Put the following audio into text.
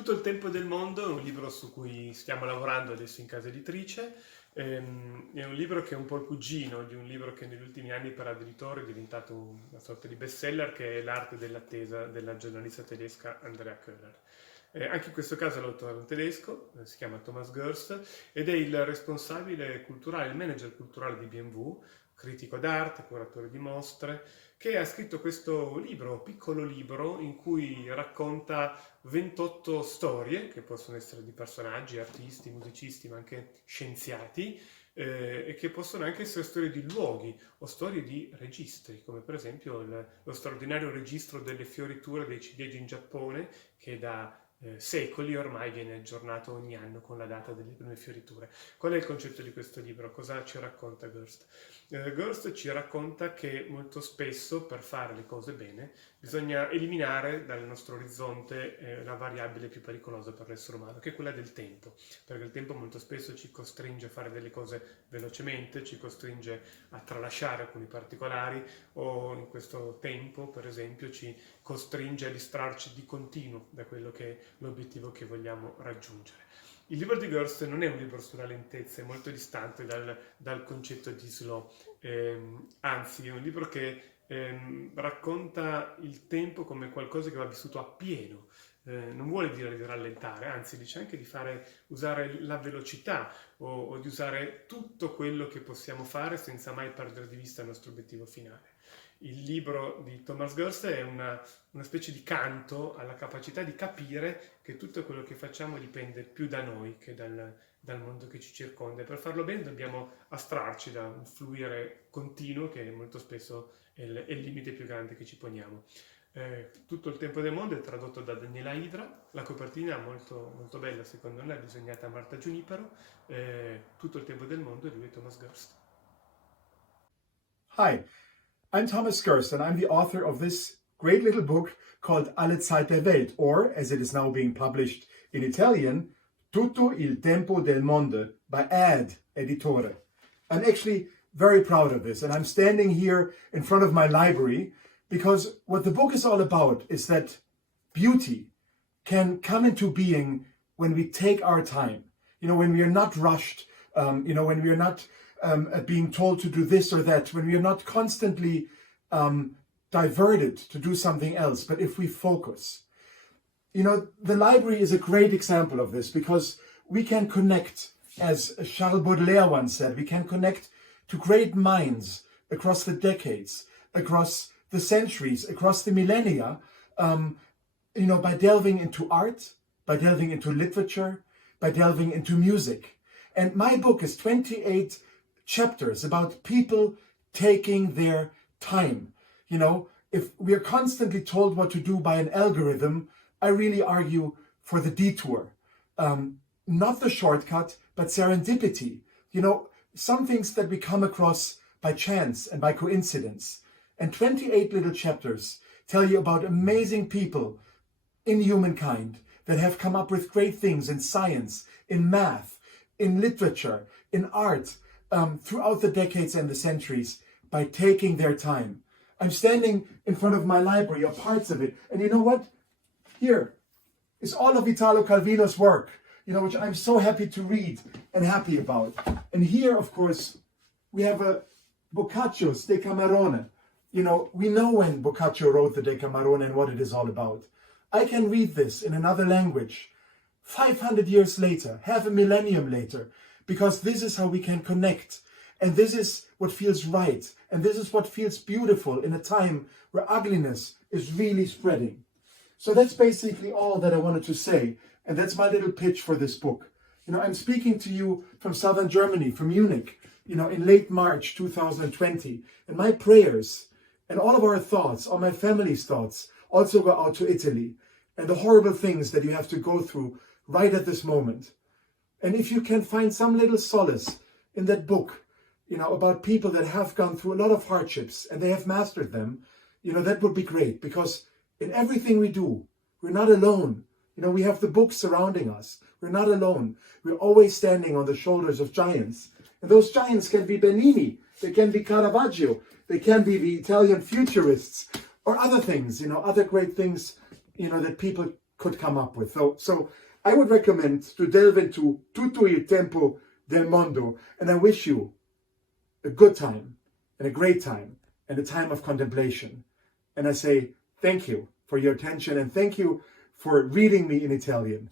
Tutto il tempo del mondo è un libro su cui stiamo lavorando adesso in casa editrice. È un libro che è un po' il cugino di un libro che negli ultimi anni per editore è diventato una sorta di bestseller, che è L'arte dell'attesa della giornalista tedesca Andrea Köhler. Anche in questo caso l'autore è un tedesco, si chiama Thomas Girst ed è il responsabile culturale, il manager culturale di BMW, critico d'arte, curatore di mostre, che ha scritto questo libro, piccolo libro, in cui racconta 28 storie, che possono essere di personaggi, artisti, musicisti, ma anche scienziati, e che possono anche essere storie di luoghi o storie di registri, come per esempio lo straordinario registro delle fioriture dei ciliegi in Giappone, che da secoli ormai viene aggiornato ogni anno con la data delle prime fioriture. Qual è il concetto di questo libro? Cosa ci racconta Girst? Girst ci racconta che molto spesso per fare le cose bene bisogna eliminare dal nostro orizzonte la variabile più pericolosa per l'essere umano, che è quella del tempo, perché il tempo molto spesso ci costringe a fare delle cose velocemente, ci costringe a tralasciare alcuni particolari, o in questo tempo, per esempio, ci costringe a distrarci di continuo da quello che è l'obiettivo che vogliamo raggiungere. Il libro di Girst non è un libro sulla lentezza, è molto distante dal concetto di slow, anzi è un libro che racconta il tempo come qualcosa che va vissuto appieno. Non vuole dire di rallentare, anzi dice anche di usare la velocità o di usare tutto quello che possiamo fare senza mai perdere di vista il nostro obiettivo finale. Il libro di Thomas Girst è una specie di canto alla capacità di capire che tutto quello che facciamo dipende più da noi che dal mondo che ci circonda. E per farlo bene dobbiamo astrarci da un fluire continuo che molto spesso è il limite più grande che ci poniamo. Tutto il tempo del mondo è tradotto da Daniela Idra, la copertina è molto, molto bella secondo me, è disegnata da Marta Giunipero. Tutto il tempo del mondo è lui, Thomas Girst. Hi, I'm Thomas Girst and I'm the author of this great little book called Alle Zeit der Welt, or as it is now being published in Italian, Tutto il tempo del mondo by Ad Editore. I'm actually very proud of this, and I'm standing here in front of my library because what the book is all about is that beauty can come into being when we take our time, when we are not rushed, when we are not being told to do this or that, when we are not constantly diverted to do something else, but if we focus. The library is a great example of this because we can connect, as Charles Baudelaire once said, we can connect to great minds across the decades, across the centuries, across the millennia, by delving into art, by delving into literature, by delving into music. And my book is 28 chapters about people taking their time. If we are constantly told what to do by an algorithm, I really argue for the detour. Not the shortcut, but serendipity. Some things that we come across by chance and by coincidence. And 28 little chapters tell you about amazing people in humankind that have come up with great things in science, in math, in literature, in art, throughout the decades and the centuries by taking their time. I'm standing in front of my library, or parts of it, and you know what? Here is all of Italo Calvino's work, which I'm so happy to read and happy about. And here, of course, we have a Boccaccio's Decamerone. We know when Boccaccio wrote the Decamerone and what it is all about. I can read this in another language 500 years later, half a millennium later, because this is how we can connect. And this is what feels right. And this is what feels beautiful in a time where ugliness is really spreading. So that's basically all that I wanted to say. And that's my little pitch for this book. I'm speaking to you from southern Germany, from Munich, in late March 2020. And my prayers and all of our thoughts, all my family's thoughts, also go out to Italy and the horrible things that you have to go through right at this moment. And if you can find some little solace in that book, about people that have gone through a lot of hardships and they have mastered them, that would be great, because in everything we do, we're not alone. We have the books surrounding us. We're not alone. We're always standing on the shoulders of giants. And those giants can be Bernini, they can be Caravaggio, they can be the Italian futurists, or other things, other great things, that people could come up with. So I would recommend to delve into Tutto il tempo del mondo, and I wish you a good time and a great time and a time of contemplation. And I say thank you for your attention and thank you for reading me in Italian.